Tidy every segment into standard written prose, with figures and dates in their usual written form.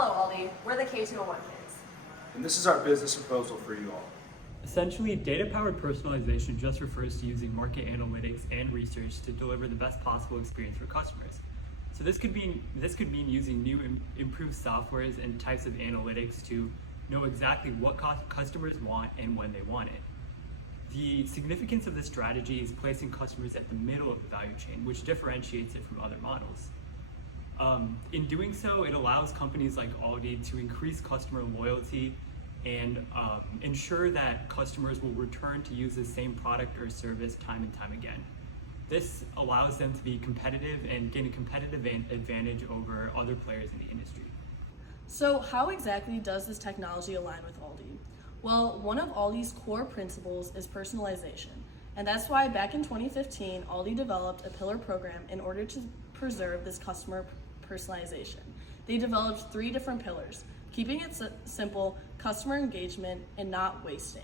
Hello Aldi, we're the K201 Kids. And this is our business proposal for you all. Essentially, data-powered personalization just refers to using market analytics and research to deliver the best possible experience for customers. So this could mean using new improved softwares and types of analytics to know exactly what customers want and when they want it. The significance of this strategy is placing customers at the middle of the value chain, which differentiates it from other models. In doing so, it allows companies like Aldi to increase customer loyalty and ensure that customers will return to use the same product or service time and time again. This allows them to be competitive and gain a competitive advantage over other players in the industry. So how exactly does this technology align with Aldi? Well, one of Aldi's core principles is personalization, and that's why back in 2015, Aldi developed a pillar program in order to preserve this customer personalization. They developed 3 different pillars: keeping it simple, customer engagement, and not wasting.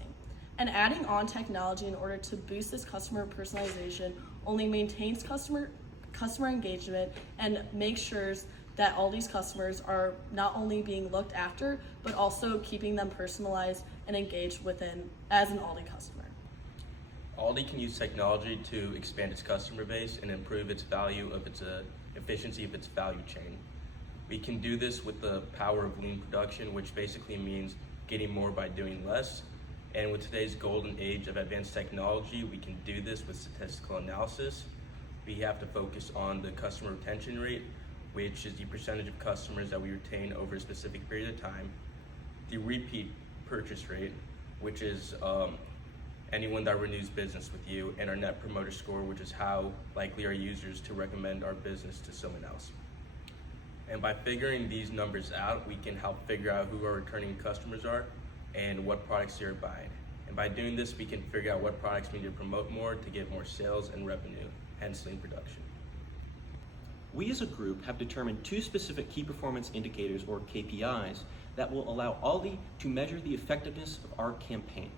And adding on technology in order to boost this customer personalization only maintains customer engagement and makes sure that all these customers are not only being looked after, but also keeping them personalized and engaged within as an Aldi customer. Aldi can use technology to expand its customer base and improve its value of its efficiency of its value chain. We can do this with the power of lean production, which basically means getting more by doing less. And with today's golden age of advanced technology, we can do this with statistical analysis. We have to focus on the customer retention rate, which is the percentage of customers that we retain over a specific period of time. The repeat purchase rate, which is anyone that renews business with you, and our net promoter score, which is how likely are users to recommend our business to someone else. And by figuring these numbers out, we can help figure out who our returning customers are and what products they're buying. And by doing this, we can figure out what products we need to promote more to get more sales and revenue, hence lean production. We as a group have determined 2 specific key performance indicators, or KPIs, that will allow Aldi to measure the effectiveness of our campaign.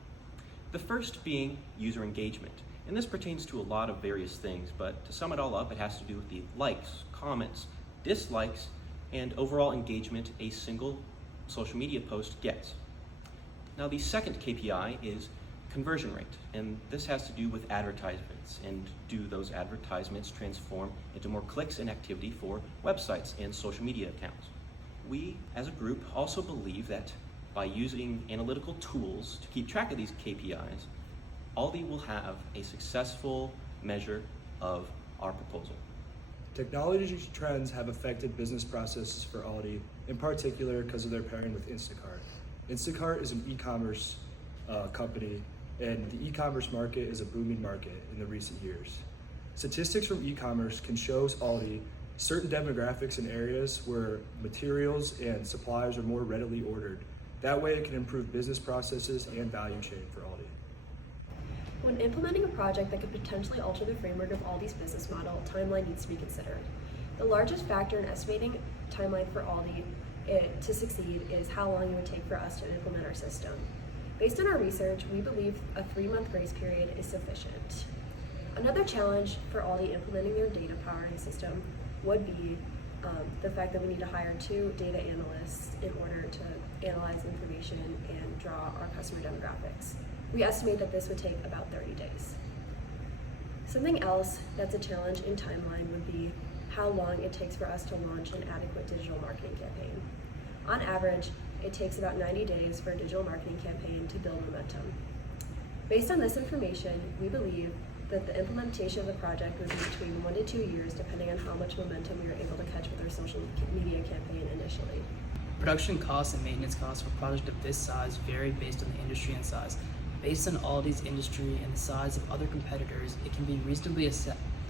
The first being user engagement. And this pertains to a lot of various things, but to sum it all up, it has to do with the likes, comments, dislikes, and overall engagement a single social media post gets. Now, the second KPI is conversion rate, and this has to do with advertisements, and do those advertisements transform into more clicks and activity for websites and social media accounts. We, as a group, also believe that by using analytical tools to keep track of these KPIs, Aldi will have a successful measure of our proposal. Technology trends have affected business processes for Aldi, in particular because of their pairing with Instacart. Instacart is an e-commerce company, and the e-commerce market is a booming market in the recent years. Statistics from e-commerce can show Aldi certain demographics in areas where materials and supplies are more readily ordered. That way it can improve business processes and value chain for Aldi. When implementing a project that could potentially alter the framework of Aldi's business model, timeline needs to be considered. The largest factor in estimating timeline for Aldi to succeed is how long it would take for us to implement our system. Based on our research, we believe a 3-month grace period is sufficient. Another challenge for Aldi implementing their data powering system would be the fact that we need to hire 2 data analysts in order to analyze information and draw our customer demographics. We estimate that this would take about 30 days. Something else that's a challenge in timeline would be how long it takes for us to launch an adequate digital marketing campaign. On average, it takes about 90 days for a digital marketing campaign to build momentum. Based on this information, we believe that the implementation of the project would be between 1 to 2 years, depending on how much momentum we were able to catch with our social media campaign initially. Production costs and maintenance costs for a project of this size vary based on the industry and size. Based on Aldi's industry and the size of other competitors, it can be reasonably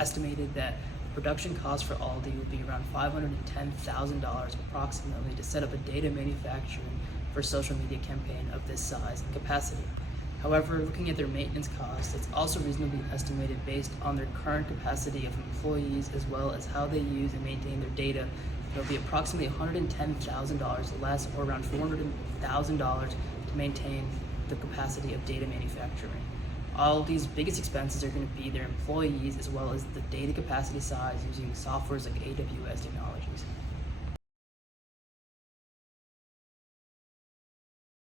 estimated that production costs for Aldi would be around $510,000 approximately to set up a data manufacturing for social media campaign of this size and capacity. However, looking at their maintenance costs, it's also reasonably estimated based on their current capacity of employees as well as how they use and maintain their data. It'll be approximately $110,000 less, or around $400,000 to maintain the capacity of data manufacturing. All these biggest expenses are going to be their employees as well as the data capacity size using softwares like AWS technologies.